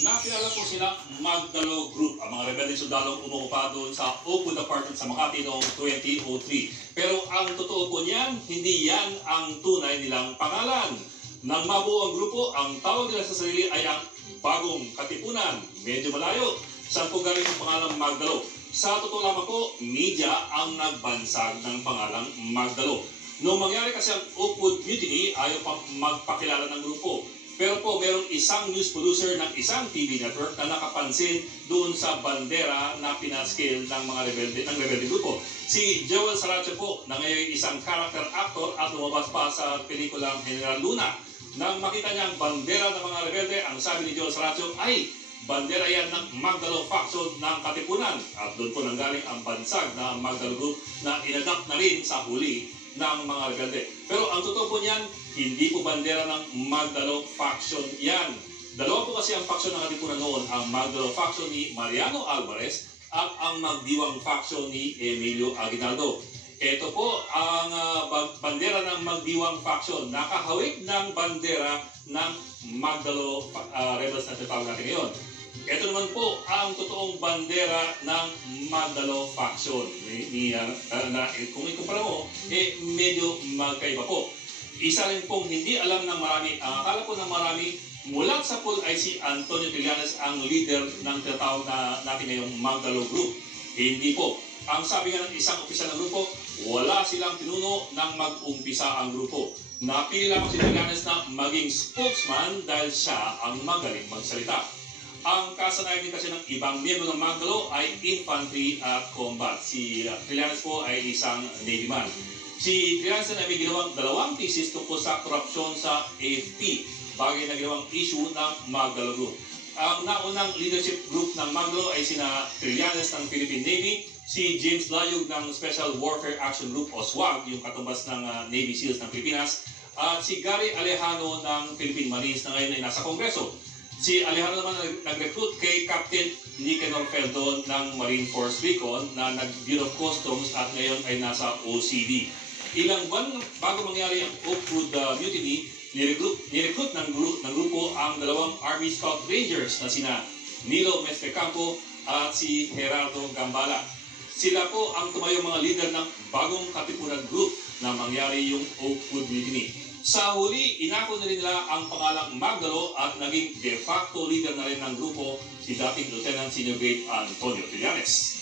Nakilala po sila Magdalo Group, ang mga rebelde sundalong umuupa doon sa Oakwood Apartment sa Makati noong 2003. Pero ang totoo po niyan, hindi yan ang tunay nilang pangalan. Nang mabuo ang grupo, ang tawag nila sa sarili ay ang Bagong Katipunan. Medyo malayo. Saan po galing ang pangalang Magdalo? Sa totoo lamang po, media ang nagbansag ng pangalang Magdalo. Noong mangyari kasi ang Oakwood Mutiny, ayaw pang magpakilala ng grupo. Pero po, merong isang news producer ng isang TV network na nakapansin doon sa bandera na pinascale ng mga rebelde grupo. Si Joel Saracho po, na ngayon isang character actor at lumabas pa sa pelikulang General Luna. Nang makita niya ang bandera ng mga rebelde, ang sabi ni Joel Saracho ay bandera yan ng Magdalo Faction ng Katipunan. At doon po nanggaling ang bansag na Magdalo Group na inadapt na rin sa huli ng mga rebelde. Pero ang totoo po niyan, hindi po bandera ng Magdalo Faction yan. Dalawa po kasi ang faction ng Katipunan noon, ang Magdalo Faction ni Mariano Alvarez at ang Magdiwang Faction ni Emilio Aguinaldo. Ito po ang bandera ng Magdiwang Faction, nakahawig ng bandera ng Magdalo Rebels na tinatawag natin ngayon. Ito naman po ang totoong bandera ng Magdalo Faction. Kung ikumpara mo, medyo magkaiba po. Isa rin pong hindi alam ng marami, ang akala po ng marami, mula sa pool ay si Antonio Trillanes ang leader ng tinatawag na natin ngayong Magdalo Group. Hindi po. Ang sabi nga ng isang opisyal ng grupo, wala silang pinuno nang mag-umpisa ang grupo. Napili lamang si Trillanes na maging spokesman dahil siya ang magaling magsalita. Ang kasanayan din kasi ng ibang miyembro ng Magdalo ay infantry at combat. Si Trillanes po ay isang Navy man. Si Trillanes ay may ginawang dalawang thesis tungkol sa korupsyon sa AFP, bagay na ginawang issue ng Magdalo Group. Ang naunang leadership group ng Magdalo ay sina Trillanes ng Philippine Navy, si James Layog ng Special Warfare Action Group o SWAG, yung katumbas ng Navy SEALs ng Pilipinas, at si Gary Alejano ng Philippine Marines na ngayon ay nasa Kongreso. Si Alejandro naman nag-recruit kay Captain Nicanor Feldon ng Marine Force Recon na nag-Bureau of Customs at ngayon ay nasa OCD. Ilang buwan bago mangyari ang Oakwood Mutiny, nirecruit ng grupo ang dalawang Army Scout Rangers na sina Nilo Mestecampo at si Gerardo Gambala. Sila po ang tumayong mga leader ng Bagong Katipunan Group na mangyari yung Oakwood Mutiny. Sa huli, inako na rin nila ang pangalang Magdalo at naging de facto leader na rin ng grupo si dating Lieutenant Senior Grade Antonio Trillanes.